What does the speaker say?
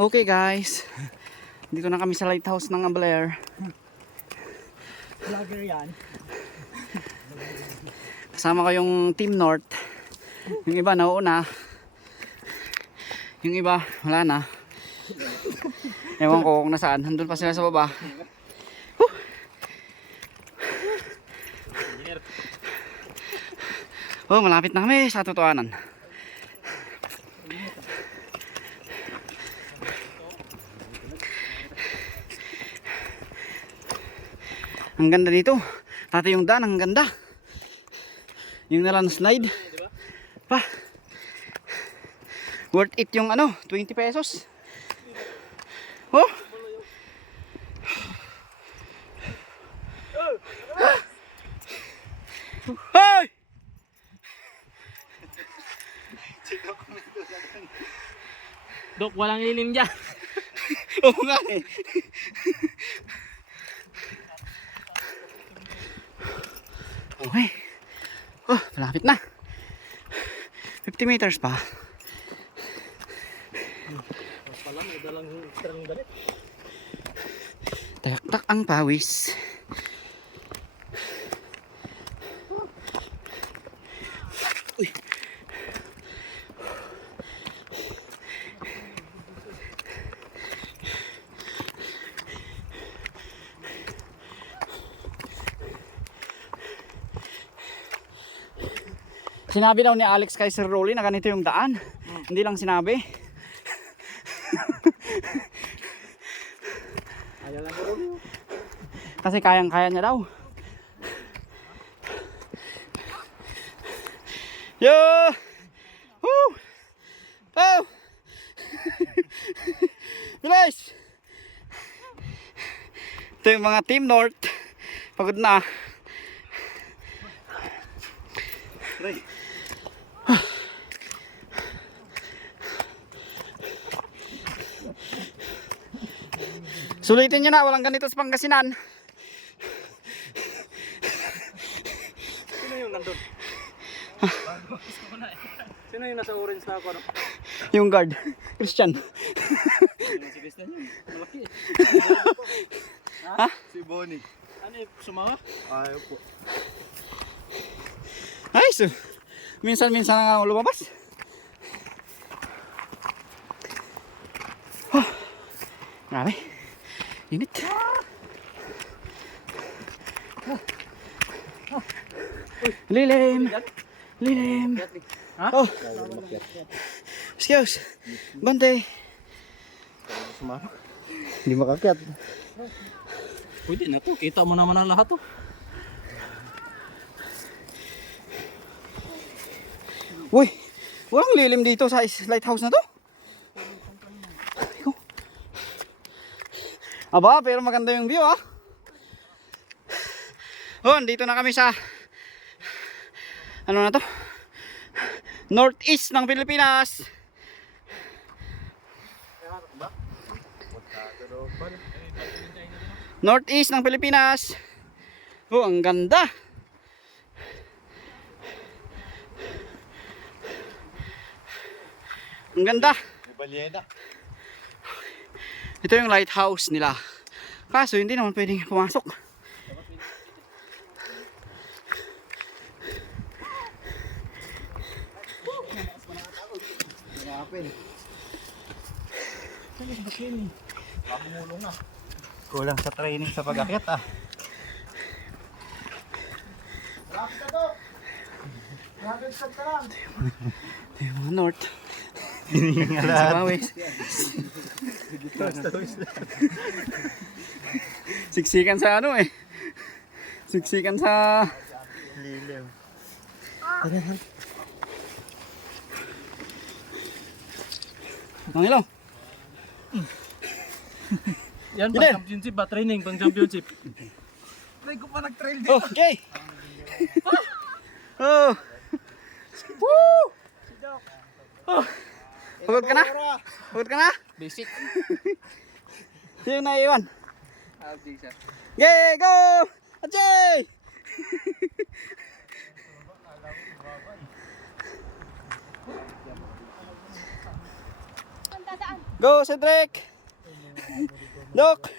Okay guys, dito na kami sa lighthouse ng Ablair. Vlogger yan. Kasama ko yung Team North. Yung iba nauuna. Yung iba wala na. Ewan ko kung nasaan. Nandun pa sila sa baba. Oh, malapit na kami sa totohanan. Ang ganda dito. Pati yung daan, ang ganda. Yung nalandslide. Pa. Worth it yung ano, 20 pesos. Oh. Hey! Dok, walang lilim dyan. Oo nga eh. Okay. Oh, malapit na. 50 meters pa. Palang, dalang terang galit. Taktak ang pawis. Uy. Sinabi daw ni Alex kay Sir Rolly na ganito yung daan. Hindi lang sinabi. Ayaw lang ko. Kasi kayang-kaya niya daw. Yo! Woo! Oh! Bilis! Ito yung mga Team North. Pagod na. Sulitin nyo na, walang ganito sa Pangasinan. Sino yung nandun? Sino yung nasa orange na ako? Yung guard, Christian. Si Christian yun. Malaki. Ha? Si Bonnie. Ano yung sumawa? Ayaw po. Ay, so, minsan-minsan na nga lumabas. Oh, grabe. Init. Lilim. Lilim. Ha? Oh. Excuse. Bante. Hindi makakyat. Pwede na to. Kita mo naman ang lahat to. Uy, walang lilim dito sa lighthouse na to. Aba, pero maganda yung view ah. Oh, dito na kami sa ano na to? Northeast ng Pilipinas. Northeast ng Pilipinas. Oh, ang ganda. Ang ganda. Balyena. Ito yung lighthouse nila. Kaso hindi naman pwedeng pumasok. Kulang sa training sa pag-akyat ah. Ito yung mga north. Sa Pawis. Siksikan sa ano eh. Siksikan sa Lilim. ang ilaw. Yan, Yun pang championship ba? Training, pang championship. Try ko pa nag-trail dito. Okay. Oh. Woo! Oh. Pagod ka na? Pagod ka na? Basic. Sino yung naiiwan? Yeah, go! Ajay! Saan? Go, Cedric! Dok!